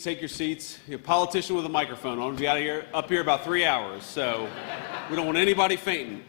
Take your seats. You're a politician with a microphone. I'm going to be up here about 3 hours, so we don't want anybody fainting.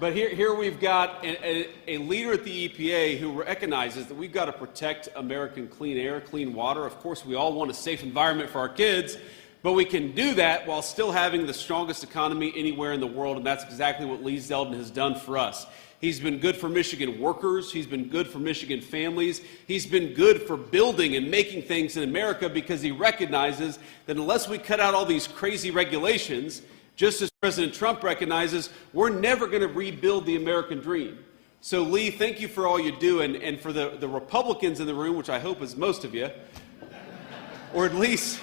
But here we've got a leader at the EPA who recognizes that we've got to protect American clean air, clean water. Of course, we all want a safe environment for our kids, but we can do that while still having the strongest economy anywhere in the world, and that's exactly what Lee Zeldin has done for us. He's been good for Michigan workers. He's been good for Michigan families. He's been good for building and making things in America because he recognizes that unless we cut out all these crazy regulations, just as President Trump recognizes, we're never going to rebuild the American dream. So, Lee, thank you for all you do. And for the Republicans in the room, which I hope is most of you, or at least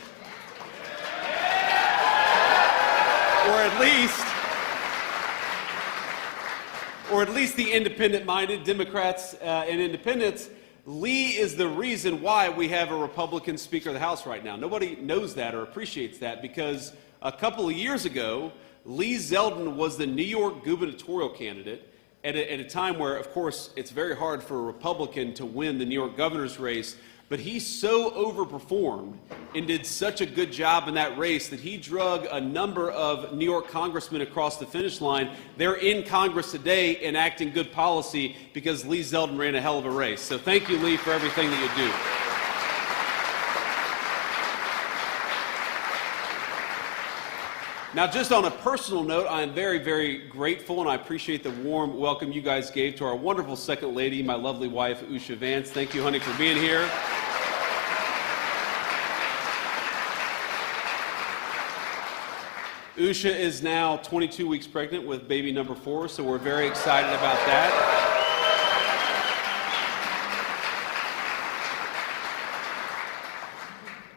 the independent-minded Democrats and independents, Lee is the reason why we have a Republican Speaker of the House right now. Nobody knows that or appreciates that because a couple of years ago, Lee Zeldin was the New York gubernatorial candidate at a time where, of course, it's very hard for a Republican to win the New York governor's race, but he so overperformed and did such a good job in that race that he drug a number of New York congressmen across the finish line. They're in Congress today enacting good policy because Lee Zeldin ran a hell of a race. So thank you, Lee, for everything that you do. Now, just on a personal note, I am very, very grateful, and I appreciate the warm welcome you guys gave to our wonderful second lady, my lovely wife, Usha Vance. Thank you, honey, for being here. Usha is now 22 weeks pregnant with baby number 4, so we're very excited about that.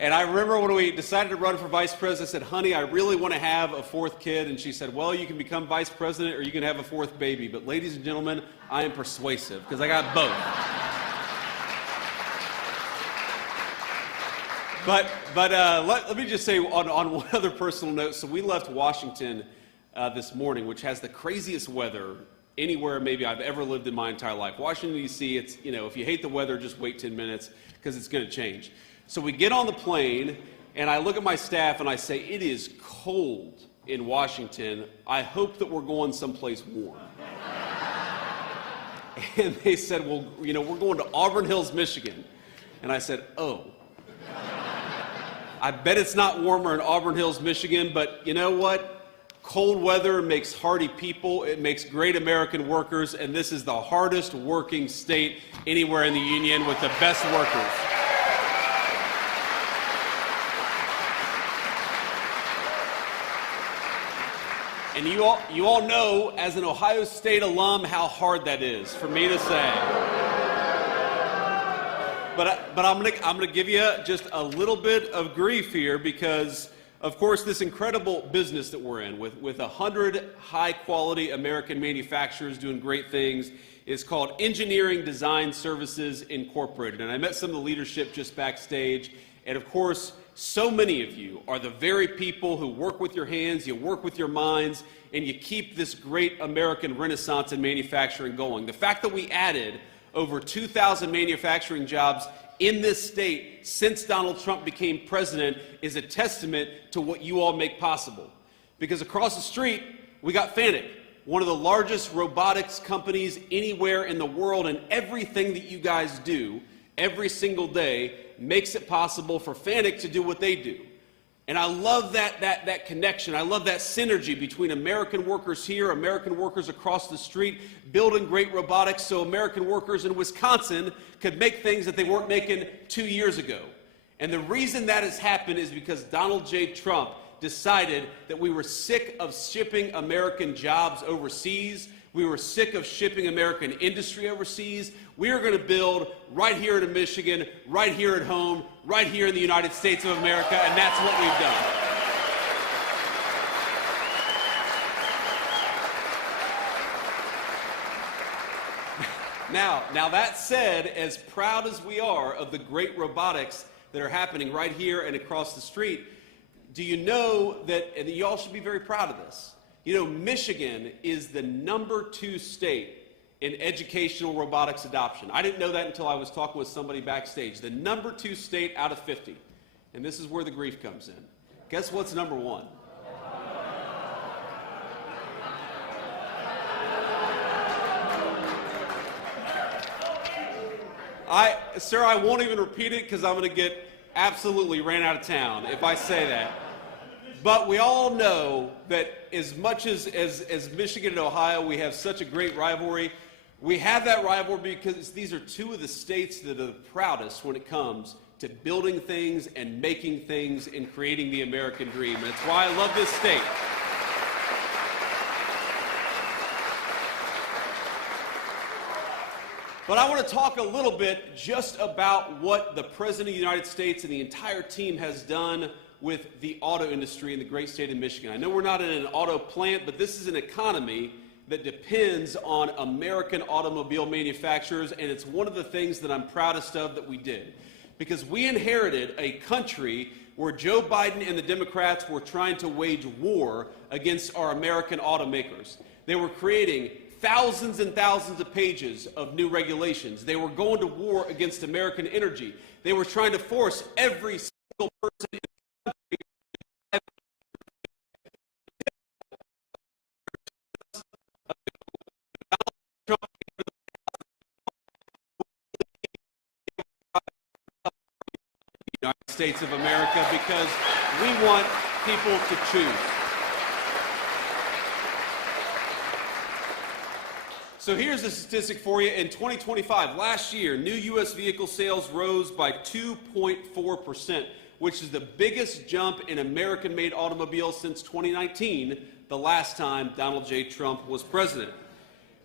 And I remember when we decided to run for vice president, I said, honey, I really want to have a 4th kid. And she said, well, you can become vice president or you can have a 4th baby. But ladies and gentlemen, I am persuasive because I got both. But let me just say on one other personal note, so we left Washington this morning, which has the craziest weather anywhere maybe I've ever lived in my entire life. Washington, D.C., it's, if you hate the weather, just wait 10 minutes because it's going to change. So we get on the plane, and I look at my staff, and I say, it is cold in Washington. I hope that we're going someplace warm. And they said, well, we're going to Auburn Hills, Michigan. And I said, oh. I bet it's not warmer in Auburn Hills, Michigan, but you know what? Cold weather makes hardy people. It makes great American workers, and this is the hardest working state anywhere in the union with the best workers. And you all know, as an Ohio State alum, how hard that is for me to say. But I'm gonna give you just a little bit of grief here because, of course, this incredible business that we're in with 100 high-quality American manufacturers doing great things is called Engineering Design Services Incorporated. And I met some of the leadership just backstage, and of course, so many of you are the very people who work with your hands, you work with your minds, and you keep this great American renaissance in manufacturing going. The fact that we added over 2,000 manufacturing jobs in this state since Donald Trump became president is a testament to what you all make possible. Because across the street, we got Fanuc, one of the largest robotics companies anywhere in the world, and everything that you guys do every single day makes it possible for Fanuc to do what they do. And I love that connection. I love that synergy between American workers here, American workers across the street, building great robotics so American workers in Wisconsin could make things that they weren't making 2 years ago. And the reason that has happened is because Donald J. Trump decided that we were sick of shipping American jobs overseas. We were sick of shipping American industry overseas. We are going to build right here in Michigan, right here at home, right here in the United States of America, and that's what we've done. Now that said, as proud as we are of the great robotics that are happening right here and across the street, do you know that, and you all should be very proud of this, Michigan is the #2 state in educational robotics adoption. I didn't know that until I was talking with somebody backstage. The #2 state out of 50. And this is where the grief comes in. Guess what's number one? Sir, I won't even repeat it because I'm going to get absolutely ran out of town if I say that. But we all know that as much as Michigan and Ohio, we have such a great rivalry. We have that rivalry because these are two of the states that are the proudest when it comes to building things and making things and creating the American dream. And it's why I love this state. But I want to talk a little bit just about what the President of the United States and the entire team has done with the auto industry in the great state of Michigan. I know we're not in an auto plant, but this is an economy that depends on American automobile manufacturers, and it's one of the things that I'm proudest of that we did. Because we inherited a country where Joe Biden and the Democrats were trying to wage war against our American automakers. They were creating thousands and thousands of pages of new regulations. They were going to war against American energy. They were trying to force every single person in the country United States of America because we want people to choose. So here's a statistic for you. In 2025, last year, new U.S. vehicle sales rose by 2.4%, which is the biggest jump in American-made automobiles since 2019, the last time Donald J. Trump was president.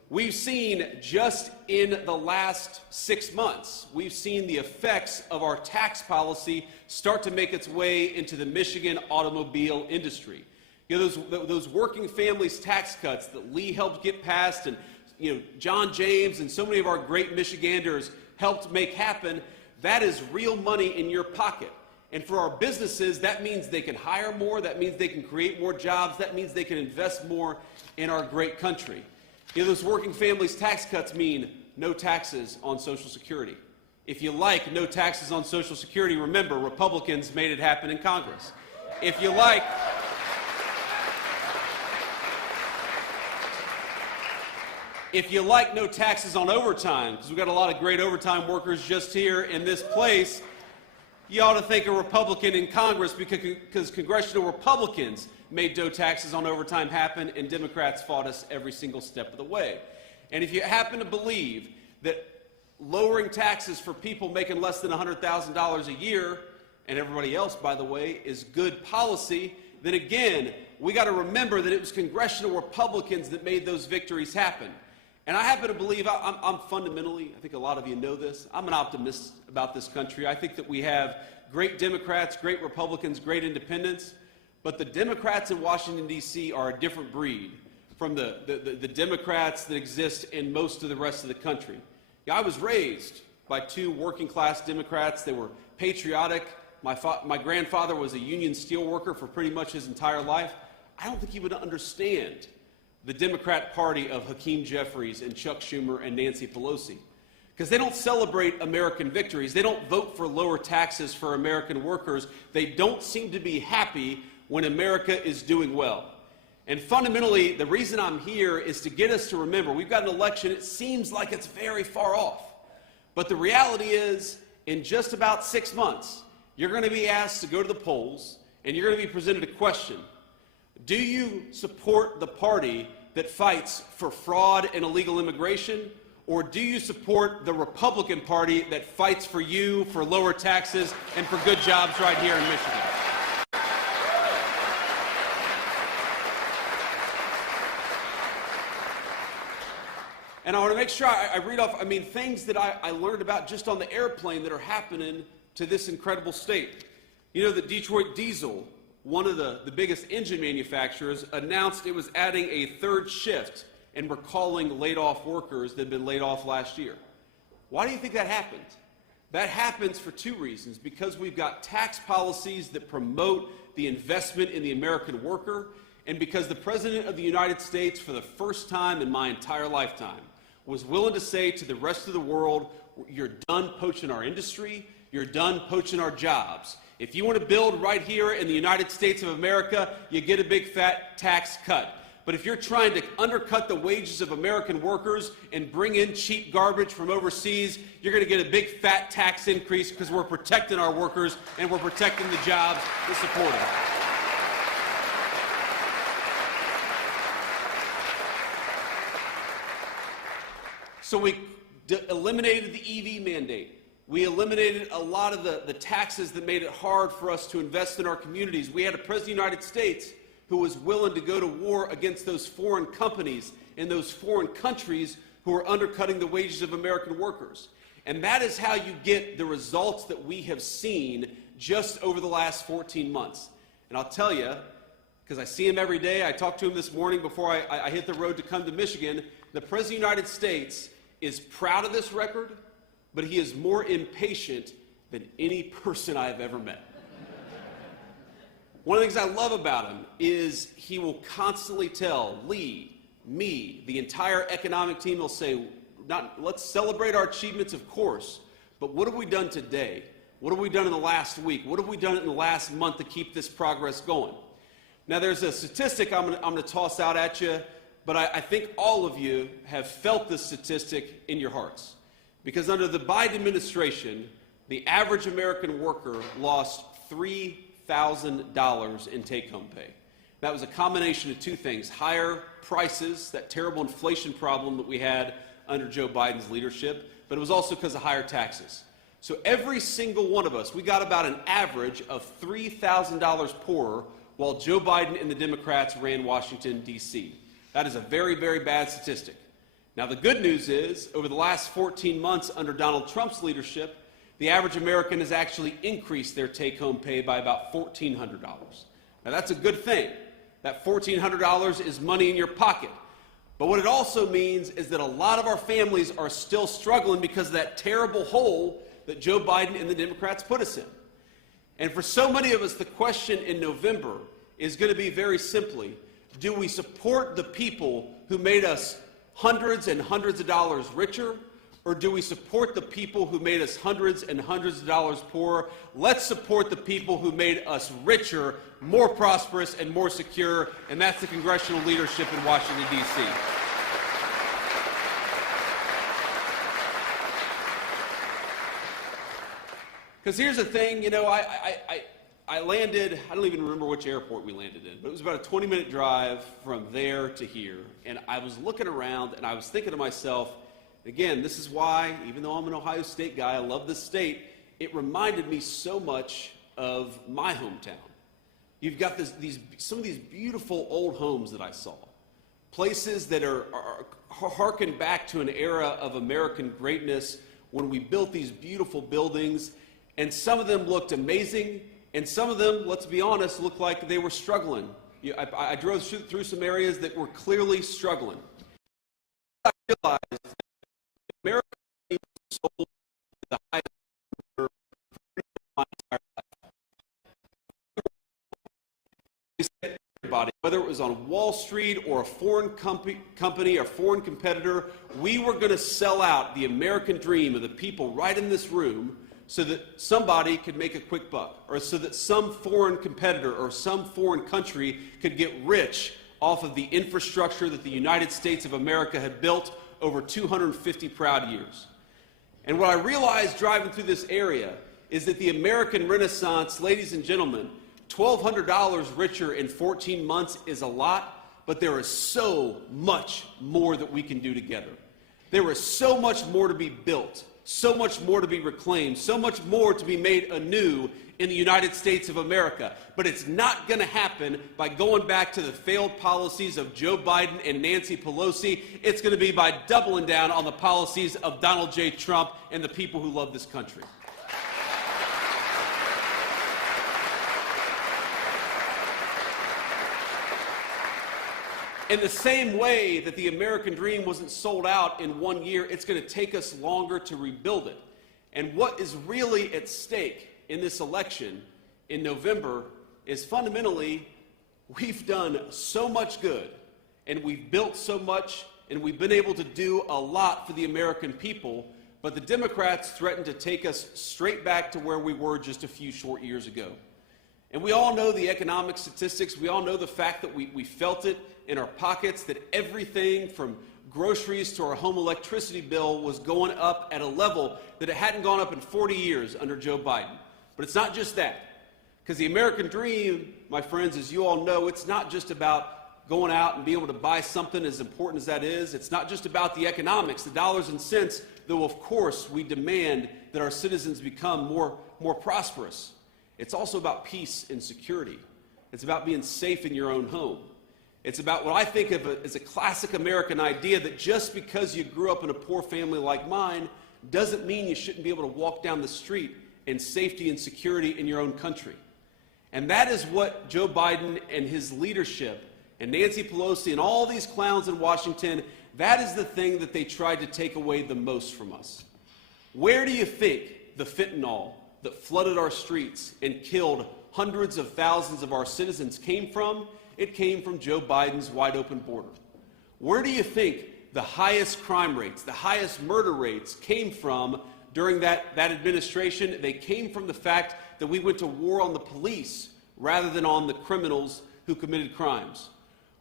We've seen just in the last 6 months, we've seen the effects of our tax policy start to make its way into the Michigan automobile industry. You know, those working families tax cuts that Lee helped get passed and John James and so many of our great Michiganders helped make happen, that is real money in your pocket. And for our businesses, that means they can hire more, that means they can create more jobs, that means they can invest more in our great country. Those working families tax cuts mean no taxes on Social Security. If you like no taxes on Social Security, remember, Republicans made it happen in Congress. If you like no taxes on overtime, because we've got a lot of great overtime workers just here in this place, you ought to thank a Republican in Congress because congressional Republicans made no taxes on overtime happen, and Democrats fought us every single step of the way. And if you happen to believe that lowering taxes for people making less than $100,000 a year, and everybody else, by the way, is good policy, then again, we got to remember that it was congressional Republicans that made those victories happen. And I happen to believe, I'm fundamentally, I think a lot of you know this, I'm an optimist about this country. I think that we have great Democrats, great Republicans, great independents, but the Democrats in Washington, D.C. are a different breed from the Democrats that exist in most of the rest of the country. I was raised by two working-class Democrats. They were patriotic. My grandfather was a union steelworker for pretty much his entire life. I don't think he would understand the Democrat Party of Hakeem Jeffries and Chuck Schumer and Nancy Pelosi, because they don't celebrate American victories. They don't vote for lower taxes for American workers. They don't seem to be happy when America is doing well. And fundamentally, the reason I'm here is to get us to remember, we've got an election, it seems like it's very far off. But the reality is, in just about 6 months, you're going to be asked to go to the polls, and you're going to be presented a question. Do you support the party that fights for fraud and illegal immigration, or do you support the Republican Party that fights for you, for lower taxes, and for good jobs right here in Michigan? And I want to make sure I read off, things that I learned about just on the airplane that are happening to this incredible state. You know, the Detroit Diesel, one of the biggest engine manufacturers, announced it was adding a third shift and recalling laid-off workers that had been laid off last year. Why do you think that happened? That happens for two reasons. Because we've got tax policies that promote the investment in the American worker, and because the President of the United States, for the first time in my entire lifetime, was willing to say to the rest of the world, you're done poaching our industry, you're done poaching our jobs. If you want to build right here in the United States of America, you get a big fat tax cut. But if you're trying to undercut the wages of American workers and bring in cheap garbage from overseas, you're going to get a big fat tax increase because we're protecting our workers and we're protecting the jobs that support them. So we eliminated the EV mandate. We eliminated a lot of the taxes that made it hard for us to invest in our communities. We had a President of the United States who was willing to go to war against those foreign companies in those foreign countries who are undercutting the wages of American workers. And that is how you get the results that we have seen just over the last 14 months. And I'll tell you, because I see him every day, I talked to him this morning before I hit the road to come to Michigan, the President of the United States is proud of this record, but he is more impatient than any person I have ever met. One of the things I love about him is he will constantly tell Lee, me, the entire economic team, he'll say, let's celebrate our achievements, of course, but what have we done today? What have we done in the last week? What have we done in the last month to keep this progress going? Now, there's a statistic I'm going to toss out at you, but I think all of you have felt this statistic in your hearts. Because under the Biden administration, the average American worker lost $3,000 in take-home pay. That was a combination of two things: higher prices, that terrible inflation problem that we had under Joe Biden's leadership, but it was also because of higher taxes. So every single one of us, we got about an average of $3,000 poorer while Joe Biden and the Democrats ran Washington, D.C. That is a very, very bad statistic. Now, the good news is, over the last 14 months under Donald Trump's leadership, the average American has actually increased their take-home pay by about $1,400. Now, that's a good thing. That $1,400 is money in your pocket. But what it also means is that a lot of our families are still struggling because of that terrible hole that Joe Biden and the Democrats put us in. And for so many of us, the question in November is going to be very simply, do we support the people who made us hundreds and hundreds of dollars richer, or do we support the people who made us hundreds and hundreds of dollars poorer? Let's support the people who made us richer, more prosperous, and more secure, and that's the congressional leadership in Washington, D.C. Because here's the thing, you know, I landed, I don't even remember which airport we landed in, but it was about a 20-minute drive from there to here, and I was looking around and I was thinking to myself, again, this is why, even though I'm an Ohio State guy, I love this state, it reminded me so much of my hometown. You've got some of these beautiful old homes that I saw, places that are harken back to an era of American greatness when we built these beautiful buildings, and some of them looked amazing, and some of them, let's be honest, looked like they were struggling. I drove through some areas that were clearly struggling. I realized that America sold the highest number of my entire life. Everybody, whether it was on Wall Street or a foreign company or foreign competitor, we were going to sell out the American dream of the people right in this room so that somebody could make a quick buck, or so that some foreign competitor or some foreign country could get rich off of the infrastructure that the United States of America had built over 250 proud years. And what I realized driving through this area is that the American Renaissance, ladies and gentlemen, $1,200 richer in 14 months is a lot, but there is so much more that we can do together. There is so much more to be built, so much more to be reclaimed, so much more to be made anew in the United States of America. But it's not going to happen by going back to the failed policies of Joe Biden and Nancy Pelosi. It's going to be by doubling down on the policies of Donald J. Trump and the people who love this country. In the same way that the American dream wasn't sold out in 1 year, it's going to take us longer to rebuild it. And what is really at stake in this election in November is fundamentally, we've done so much good, and we've built so much, and we've been able to do a lot for the American people, but the Democrats threatened to take us straight back to where we were just a few short years ago. And we all know the economic statistics. We all know the fact that we felt it in our pockets, that everything from groceries to our home electricity bill was going up at a level that it hadn't gone up in 40 years under Joe Biden. But it's not just that. Because the American dream, my friends, as you all know, it's not just about going out and being able to buy something, as important as that is. It's not just about the economics, the dollars and cents, though of course we demand that our citizens become more prosperous. It's also about peace and security. It's about being safe in your own home. It's about what I think of as a classic American idea that just because you grew up in a poor family like mine doesn't mean you shouldn't be able to walk down the street in safety and security in your own country. And that is what Joe Biden and his leadership and Nancy Pelosi and all these clowns in Washington, that is the thing that they tried to take away the most from us. Where do you think the fentanyl that flooded our streets and killed hundreds of thousands of our citizens came from? It came from Joe Biden's wide-open border. Where do you think the highest crime rates, the highest murder rates came from during that administration? They came from the fact that we went to war on the police rather than on the criminals who committed crimes.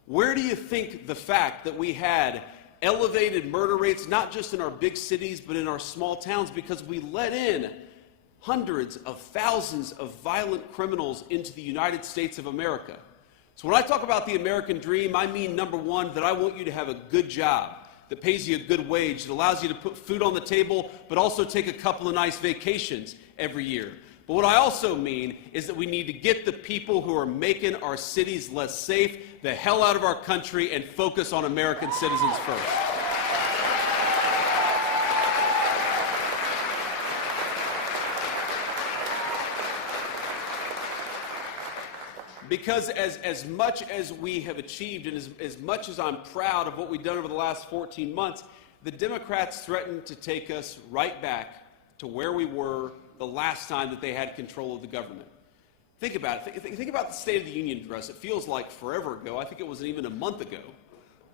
Where do you think the fact that we had elevated murder rates, not just in our big cities, but in our small towns, because we let in hundreds of thousands of violent criminals into the United States of America? So when I talk about the American dream, I mean, number one, that I want you to have a good job that pays you a good wage, that allows you to put food on the table, but also take a couple of nice vacations every year. But what I also mean is that we need to get the people who are making our cities less safe the hell out of our country and focus on American citizens first. Because as much as we have achieved and as much as I'm proud of what we've done over the last 14 months, the Democrats threatened to take us right back to where we were the last time that they had control of the government. Think about it. Think about the State of the Union address. It feels like forever ago. I think it wasn't even a month ago.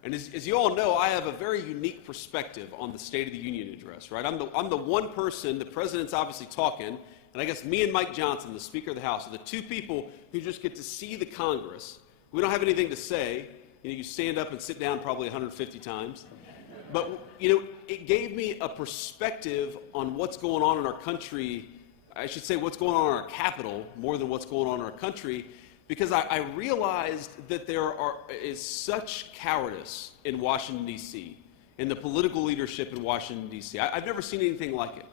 And as you all know, I have a very unique perspective on the State of the Union address, right? I'm the one person, the president's obviously talking, and I guess me and Mike Johnson, the Speaker of the House, are the two people who just get to see the Congress. We don't have anything to say. You stand up and sit down probably 150 times. But, it gave me a perspective on what's going on in our country. I should say what's going on in our capital more than what's going on in our country, because I realized that there is such cowardice in Washington, D.C., in the political leadership in Washington, D.C. I've never seen anything like it.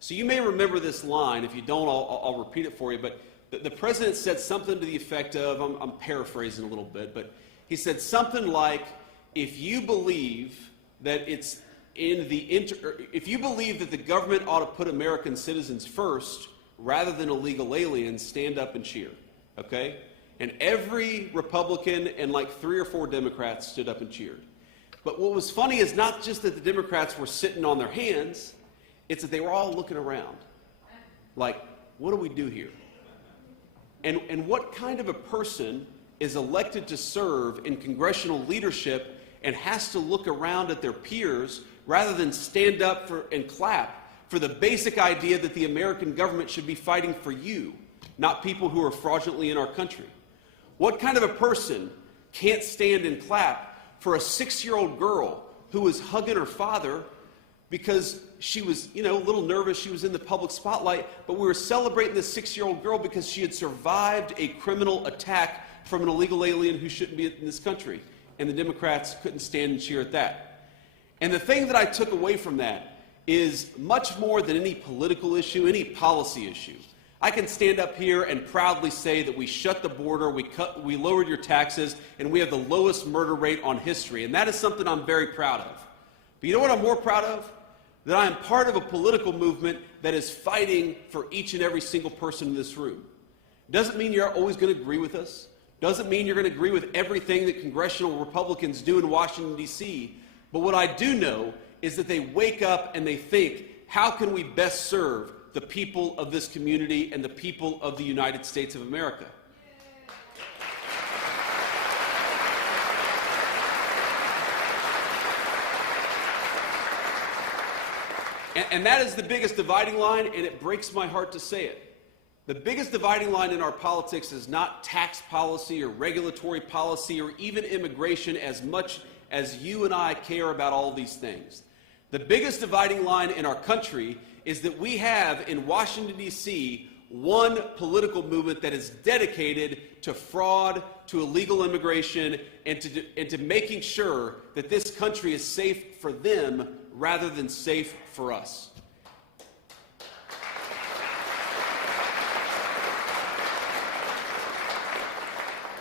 So you may remember this line. If you don't, I'll repeat it for you. But the president said something to the effect of, I'm paraphrasing a little bit, but he said something like, if you believe that if you believe that the government ought to put American citizens first rather than illegal aliens, stand up and cheer, okay? And every Republican and like 3 or 4 Democrats stood up and cheered. But what was funny is not just that the Democrats were sitting on their hands, it's that they were all looking around. Like, what do we do here? And what kind of a person is elected to serve in congressional leadership and has to look around at their peers rather than stand up and clap for the basic idea that the American government should be fighting for you, not people who are fraudulently in our country? What kind of a person can't stand and clap for a 6-year-old girl who was hugging her father because she was, a little nervous, she was in the public spotlight, but we were celebrating this 6-year-old girl because she had survived a criminal attack from an illegal alien who shouldn't be in this country? And the Democrats couldn't stand and cheer at that. And the thing that I took away from that is much more than any political issue, any policy issue. I can stand up here and proudly say that we shut the border, we lowered your taxes, and we have the lowest murder rate on history. And that is something I'm very proud of. But you know what I'm more proud of? That I am part of a political movement that is fighting for each and every single person in this room. Doesn't mean you're always going to agree with us. Doesn't mean you're going to agree with everything that congressional Republicans do in Washington, D.C. But what I do know is that they wake up and they think, how can we best serve the people of this community and the people of the United States of America? And that is the biggest dividing line, and it breaks my heart to say it. The biggest dividing line in our politics is not tax policy or regulatory policy or even immigration as much as you and I care about all these things. The biggest dividing line in our country is that we have in Washington, D.C., one political movement that is dedicated to fraud, to illegal immigration, and to making sure that this country is safe for them rather than safe for us.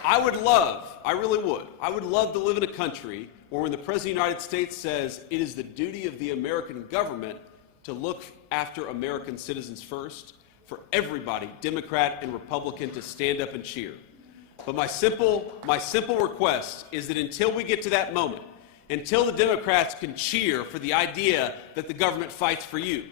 I really would. I would love to live in a country where when the President of the United States says it is the duty of the American government to look after American citizens first, for everybody, Democrat and Republican, to stand up and cheer. But my simple request is that until we get to that moment, until the Democrats can cheer for the idea that the government fights for you,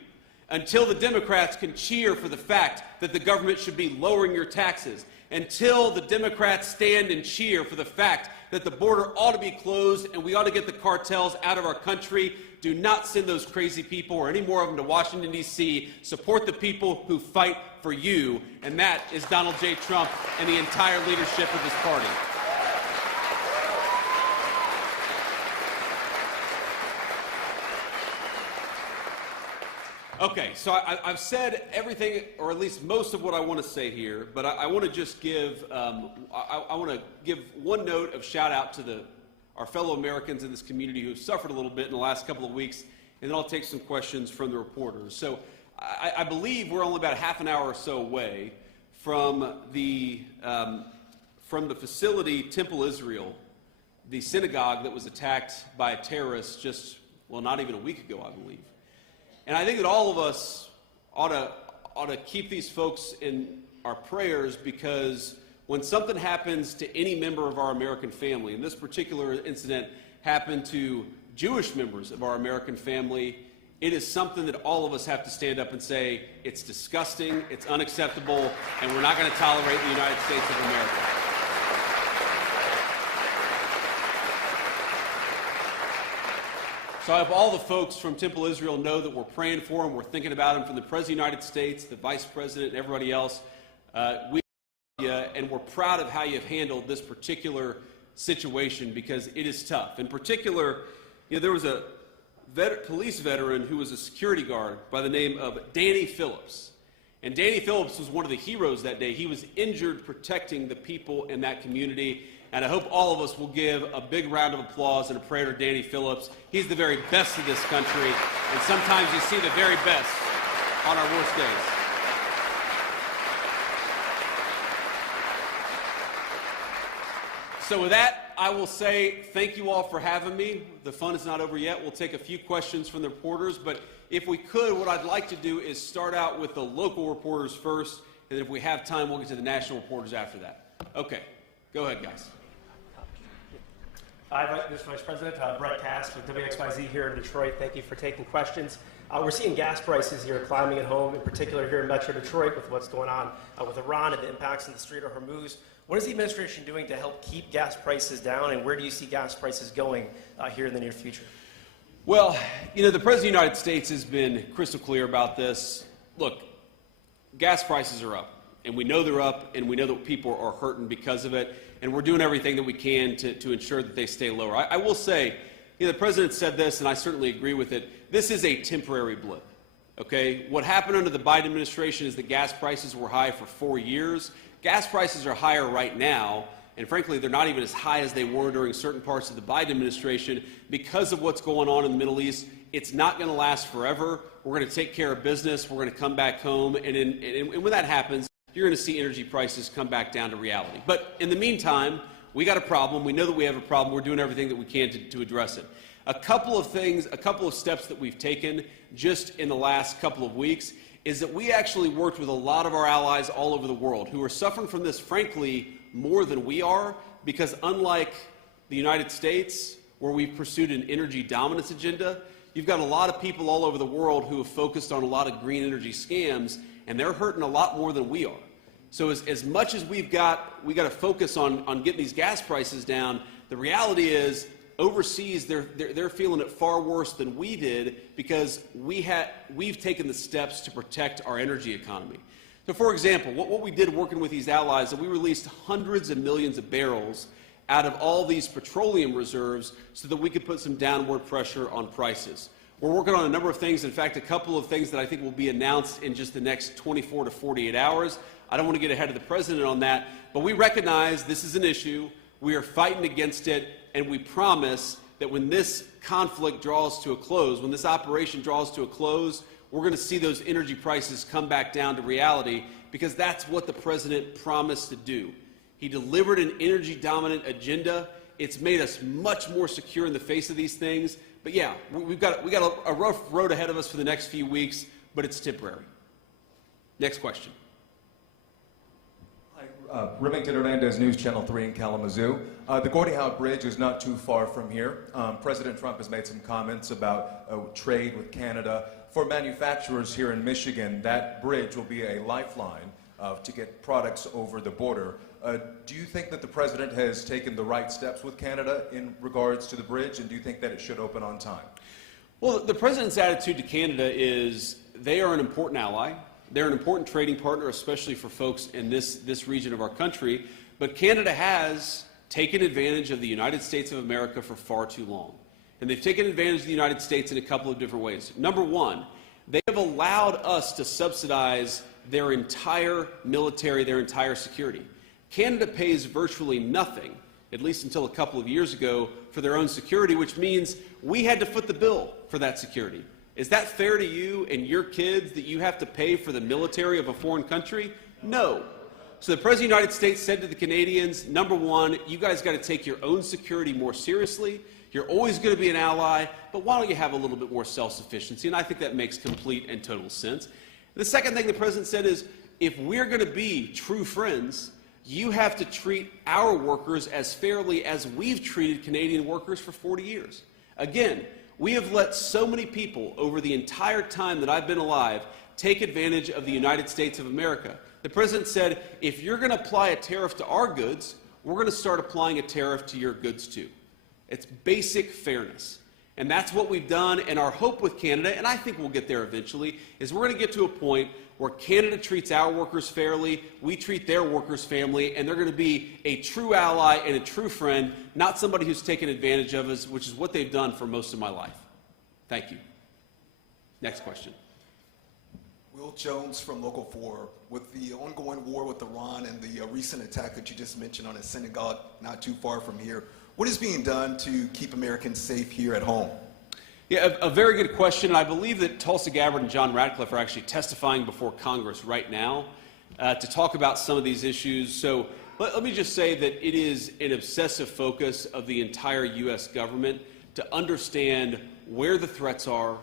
until the Democrats can cheer for the fact that the government should be lowering your taxes, until the Democrats stand and cheer for the fact that the border ought to be closed and we ought to get the cartels out of our country, do not send those crazy people or any more of them to Washington, D.C. Support the people who fight for you, and that is Donald J. Trump and the entire leadership of this party. Okay, so I've said everything, or at least most of what I want to say here, but I want to just give I want to give one note of shout out to our fellow Americans in this community who have suffered a little bit in the last couple of weeks, and then I'll take some questions from the reporters. So I believe we're only about a half an hour or so away from the facility Temple Israel, the synagogue that was attacked by a terrorist just, well, not even a week ago, I believe. And I think that all of us ought to keep these folks in our prayers, because when something happens to any member of our American family, and this particular incident happened to Jewish members of our American family, it is something that all of us have to stand up and say, it's disgusting, it's unacceptable, and we're not going to tolerate the United States of America. So I hope all the folks from Temple Israel know that we're praying for them, we're thinking about them, from the President of the United States, the Vice President, and everybody else. And we're proud of how you've handled this particular situation, because it is tough. In particular, there was a police veteran who was a security guard by the name of Danny Phillips. And Danny Phillips was one of the heroes that day. He was injured protecting the people in that community. And I hope all of us will give a big round of applause and a prayer to Danny Phillips. He's the very best of this country, and sometimes you see the very best on our worst days. So with that, I will say thank you all for having me. The fun is not over yet. We'll take a few questions from the reporters, but if we could, what I'd like to do is start out with the local reporters first, and if we have time, we'll get to the national reporters after that. Okay, go ahead, guys. Hi, Mr. Vice President. Brett Cass with WXYZ here in Detroit. Thank you for taking questions. We're seeing gas prices here climbing at home, in particular here in Metro Detroit, with what's going on with Iran and the impacts in the Strait of Hormuz. What is the administration doing to help keep gas prices down, and where do you see gas prices going here in the near future? Well, the President of the United States has been crystal clear about this. Look, gas prices are up, and we know they're up, and we know that people are hurting because of it, and we're doing everything that we can to ensure that they stay lower. I will say, the President said this, and I certainly agree with it. This is a temporary blip, okay? What happened under the Biden administration is that gas prices were high for 4 years. Gas prices are higher right now, and frankly, they're not even as high as they were during certain parts of the Biden administration because of what's going on in the Middle East. It's not going to last forever. We're going to take care of business. We're going to come back home, and when that happens, you're going to see energy prices come back down to reality. But in the meantime, we got a problem. We know that we have a problem. We're doing everything that we can to address it. A couple of steps that we've taken just in the last couple of weeks is that we actually worked with a lot of our allies all over the world who are suffering from this, frankly, more than we are, because unlike the United States, where we've pursued an energy dominance agenda, you've got a lot of people all over the world who have focused on a lot of green energy scams, and they're hurting a lot more than we are. So as much as we got to focus on getting these gas prices down, the reality is overseas, they're feeling it far worse than we did because we've taken the steps to protect our energy economy. So, for example, what we did working with these allies, is we released hundreds of millions of barrels out of all these petroleum reserves so that we could put some downward pressure on prices. We're working on a number of things. In fact, a couple of things that I think will be announced in just the next 24 to 48 hours. I don't want to get ahead of the president on that, but we recognize this is an issue. We are fighting against it, and we promise that when this conflict draws to a close, when this operation draws to a close, we're going to see those energy prices come back down to reality, because that's what the president promised to do. He delivered an energy-dominant agenda. It's made us much more secure in the face of these things. But yeah, we got a rough road ahead of us for the next few weeks, but it's temporary. Next question. Hi, Remington Hernandez, News Channel 3 in Kalamazoo. The Gordie Howe Bridge is not too far from here. President Trump has made some comments about trade with Canada. For manufacturers here in Michigan, that bridge will be a lifeline to get products over the border. Do you think that the president has taken the right steps with Canada in regards to the bridge, and do you think that it should open on time? Well, the president's attitude to Canada is they are an important ally. They're an important trading partner, especially for folks in this region of our country. But Canada has taken advantage of the United States of America for far too long. And they've taken advantage of the United States in a couple of different ways. Number one, they have allowed us to subsidize their entire military, their entire security. Canada pays virtually nothing, at least until a couple of years ago, for their own security, which means we had to foot the bill for that security. Is that fair to you and your kids that you have to pay for the military of a foreign country? No. So the President of the United States said to the Canadians, number one, you guys got to take your own security more seriously. You're always going to be an ally, but why don't you have a little bit more self-sufficiency? And I think that makes complete and total sense. The second thing the President said is, if we're going to be true friends, you have to treat our workers as fairly as we've treated Canadian workers for 40 years. Again, we have let so many people over the entire time that I've been alive take advantage of the United States of America. The President said, if you're going to apply a tariff to our goods, we're going to start applying a tariff to your goods too. It's basic fairness. And that's what we've done, and our hope with Canada, and I think we'll get there eventually, is we're going to get to a point where Canada treats our workers fairly, we treat their workers fairly, and they're going to be a true ally and a true friend, not somebody who's taken advantage of us, which is what they've done for most of my life. Thank you. Next question. Will Jones from Local 4. With the ongoing war with Iran and the recent attack that you just mentioned on a synagogue not too far from here, what is being done to keep Americans safe here at home? Yeah, a very good question. I believe that Tulsi Gabbard and John Ratcliffe are actually testifying before Congress right now to talk about some of these issues. So let me just say that it is an obsessive focus of the entire U.S. government to understand where the threats are,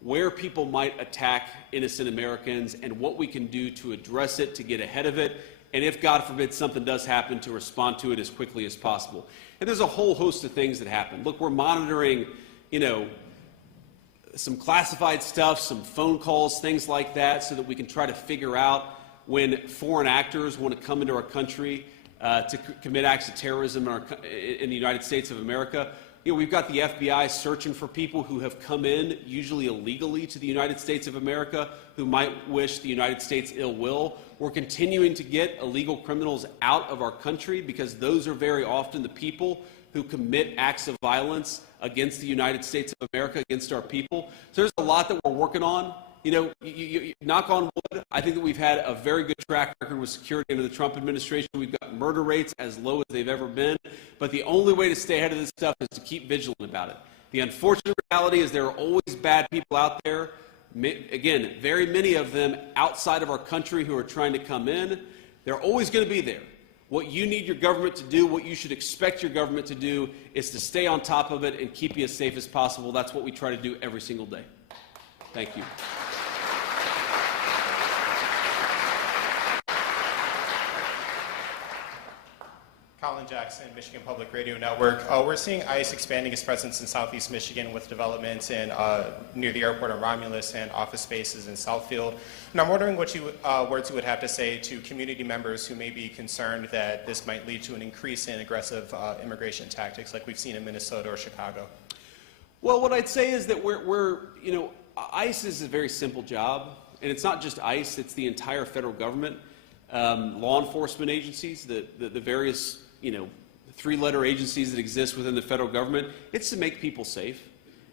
where people might attack innocent Americans, and what we can do to address it, to get ahead of it, and if, God forbid, something does happen, to respond to it as quickly as possible. And there's a whole host of things that happen. Look, we're monitoring, some classified stuff, some phone calls, things like that, so that we can try to figure out when foreign actors want to come into our country to commit acts of terrorism in the United States of America. We've got the FBI searching for people who have come in, usually illegally, to the United States of America, who might wish the United States ill will. We're continuing to get illegal criminals out of our country, because those are very often the people who commit acts of violence against the United States of America, against our people. So there's a lot that we're working on. Knock on wood, I think that we've had a very good track record with security under the Trump administration. We've got murder rates as low as they've ever been. But the only way to stay ahead of this stuff is to keep vigilant about it. The unfortunate reality is there are always bad people out there. Again, very many of them outside of our country who are trying to come in. They're always going to be there. What you need your government to do, what you should expect your government to do, is to stay on top of it and keep you as safe as possible. That's what we try to do every single day. Thank you. Colin Jackson, Michigan Public Radio Network. We're seeing ICE expanding its presence in Southeast Michigan with developments in near the airport in Romulus and office spaces in Southfield. And I'm wondering what words you would have to say to community members who may be concerned that this might lead to an increase in aggressive immigration tactics like we've seen in Minnesota or Chicago. Well, what I'd say is that ICE is a very simple job, and it's not just ICE, it's the entire federal government, law enforcement agencies, the various three-letter agencies that exist within the federal government. It's to make people safe.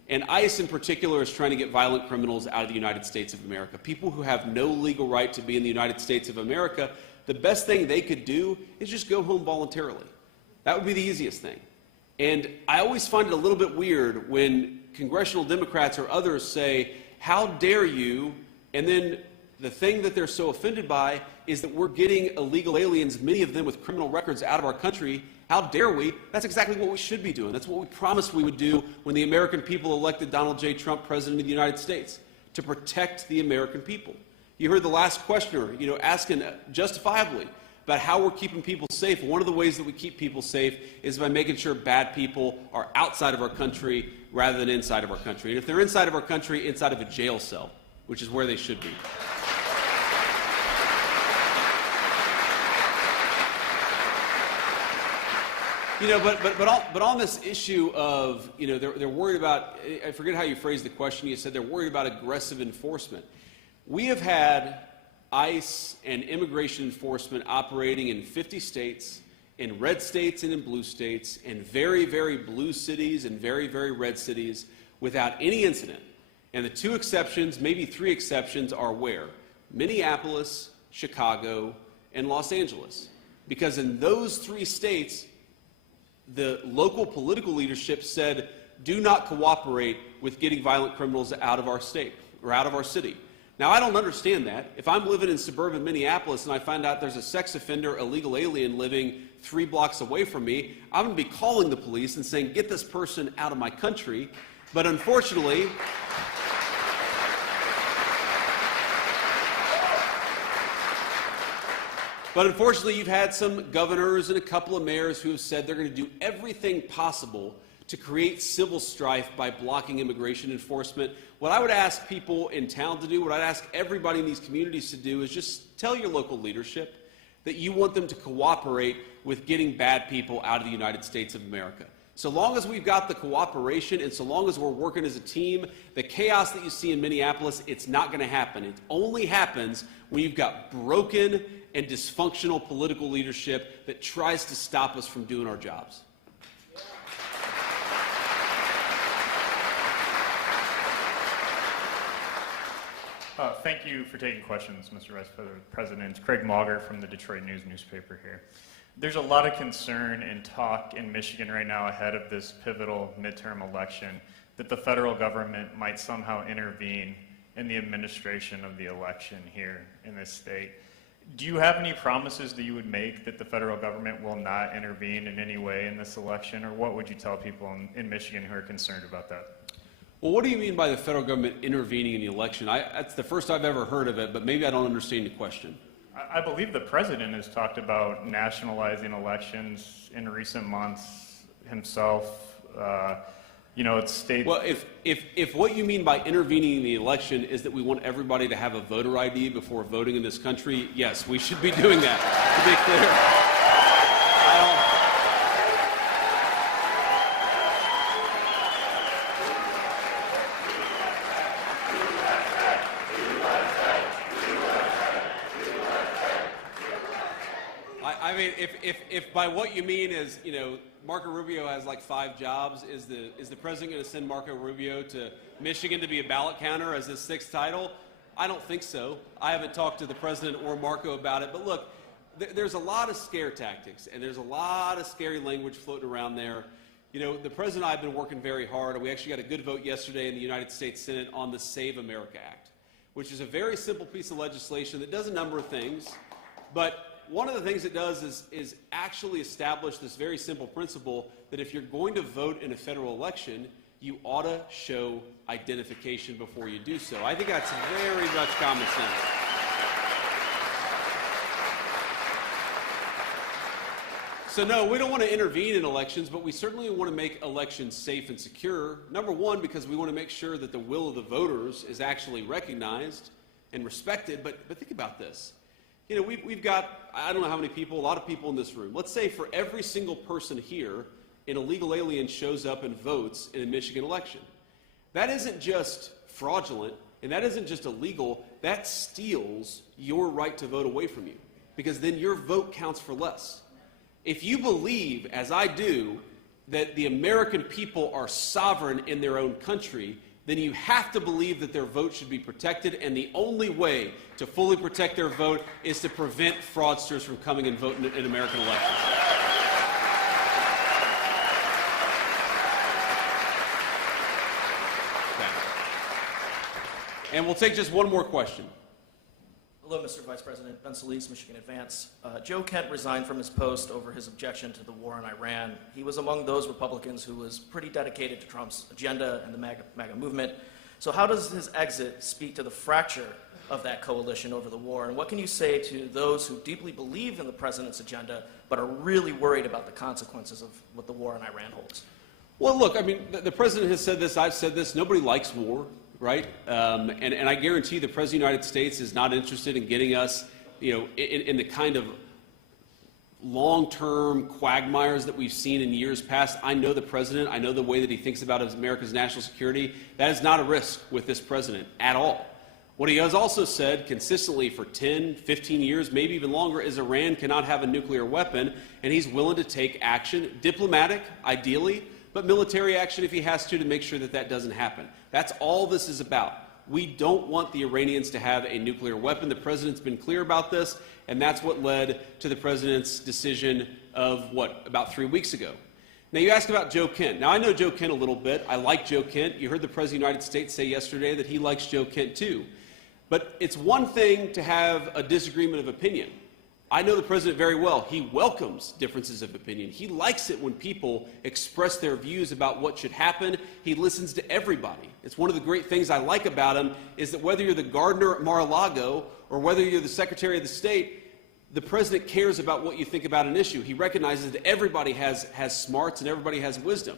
And ICE in particular is trying to get violent criminals out of the United States of America. People who have no legal right to be in the United States of America, the best thing they could do is just go home voluntarily. That would be the easiest thing. And I always find it a little bit weird when congressional Democrats or others say, how dare you, and then the thing that they're so offended by is that we're getting illegal aliens, many of them with criminal records, out of our country. How dare we? That's exactly what we should be doing. That's what we promised we would do when the American people elected Donald J. Trump president of the United States, to protect the American people. You heard the last questioner, asking justifiably about how we're keeping people safe. One of the ways that we keep people safe is by making sure bad people are outside of our country rather than inside of our country. And if they're inside of our country, inside of a jail cell, which is where they should be. But on this issue of, they're worried about, I forget how you phrased the question, you said they're worried about aggressive enforcement. We have had ICE and immigration enforcement operating in 50 states, in red states and in blue states, in very, very blue cities and very, very red cities without any incident. And the two exceptions, maybe three exceptions, are where? Minneapolis, Chicago, and Los Angeles. Because in those three states, the local political leadership said, do not cooperate with getting violent criminals out of our state or out of our city. Now, I don't understand that. If I'm living in suburban Minneapolis and I find out there's a sex offender, illegal alien living 3 blocks away from me, I'm going to be calling the police and saying, get this person out of my country. But unfortunately, you've had some governors and a couple of mayors who have said they're going to do everything possible to create civil strife by blocking immigration enforcement. What I would ask people in town to do, what I'd ask everybody in these communities to do, is just tell your local leadership that you want them to cooperate with getting bad people out of the United States of America. So long as we've got the cooperation and so long as we're working as a team, the chaos that you see in Minneapolis, it's not going to happen. It only happens when you've got broken and dysfunctional political leadership that tries to stop us from doing our jobs. Thank you for taking questions, Mr. Vice President. Craig Mauger from the Detroit News newspaper here. There's a lot of concern and talk in Michigan right now ahead of this pivotal midterm election that the federal government might somehow intervene in the administration of the election here in this state. Do you have any promises that you would make that the federal government will not intervene in any way in this election, or what would you tell people in Michigan who are concerned about that? Well, what do you mean by the federal government intervening in the election? That's the first I've ever heard of it, but maybe I don't understand the question. I believe the president has talked about nationalizing elections in recent months himself. It's state. Well, if what you mean by intervening in the election is that we want everybody to have a voter ID before voting in this country, yes, we should be doing that, to be clear. I mean, if by what you mean is, Marco Rubio has like 5 jobs, is the president going to send Marco Rubio to Michigan to be a ballot counter as his 6th title? I don't think so. I haven't talked to the president or Marco about it. But look, there's a lot of scare tactics, and there's a lot of scary language floating around there. The president and I have been working very hard, and we actually got a good vote yesterday in the United States Senate on the Save America Act, which is a very simple piece of legislation that does a number of things. But one of the things it does is actually establish this very simple principle that if you're going to vote in a federal election, you ought to show identification before you do so. I think that's very much common sense. So no, we don't want to intervene in elections, but we certainly want to make elections safe and secure. Number one, because we want to make sure that the will of the voters is actually recognized and respected. But think about this. You know, we've got, I don't know how many people, a lot of people in this room. Let's say for every single person here, an illegal alien shows up and votes in a Michigan election. That isn't just fraudulent, and that isn't just illegal. That steals your right to vote away from you, because then your vote counts for less. If you believe, as I do, that the American people are sovereign in their own country, then you have to believe that their vote should be protected, and the only way to fully protect their vote is to prevent fraudsters from coming and voting in American elections. Okay. And we'll take just one more question. Hello, Mr. Vice President. Ben Solis, Michigan Advance. Joe Kent resigned from his post over his objection to the war in Iran. He was among those Republicans who was pretty dedicated to Trump's agenda and the MAGA movement. So how does his exit speak to the fracture of that coalition over the war? And what can you say to those who deeply believe in the president's agenda but are really worried about the consequences of what the war in Iran holds? Well, look, I mean, the president has said this, I've said this, nobody likes war. Right? And I guarantee the President of the United States is not interested in getting us, you know, in the kind of long-term quagmires that we've seen in years past. I know the president. I know the way that he thinks about America's national security. That is not a risk with this president at all. What he has also said consistently for 10, 15 years, maybe even longer, is Iran cannot have a nuclear weapon, and he's willing to take action, diplomatic, ideally, but military action if he has to make sure that that doesn't happen. That's all this is about. We don't want the Iranians to have a nuclear weapon. The president's been clear about this, and that's what led to the president's decision of, about 3 weeks ago. Now, you asked about Joe Kent. Now, I know Joe Kent a little bit. I like Joe Kent. You heard the President of the United States say yesterday that he likes Joe Kent, too. But it's one thing to have a disagreement of opinion. I know the president very well. He welcomes differences of opinion. He likes it when people express their views about what should happen. He listens to everybody. It's one of the great things I like about him is that whether you're the gardener at Mar-a-Lago or whether you're the Secretary of the State, the president cares about what you think about an issue. He recognizes that everybody has smarts and everybody has wisdom.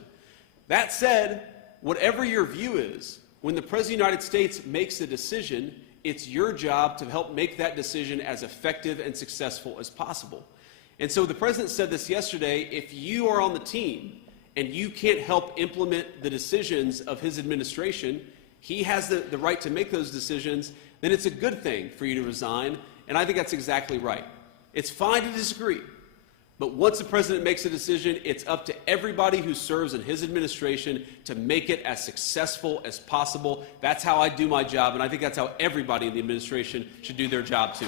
That said, whatever your view is, when the President of the United States makes a decision, it's your job to help make that decision as effective and successful as possible. And so the president said this yesterday, if you are on the team and you can't help implement the decisions of his administration, he has the right to make those decisions, then it's a good thing for you to resign, and I think that's exactly right. It's fine to disagree, but once the president makes a decision, it's up to everybody who serves in his administration to make it as successful as possible. That's how I do my job, and I think that's how everybody in the administration should do their job, too.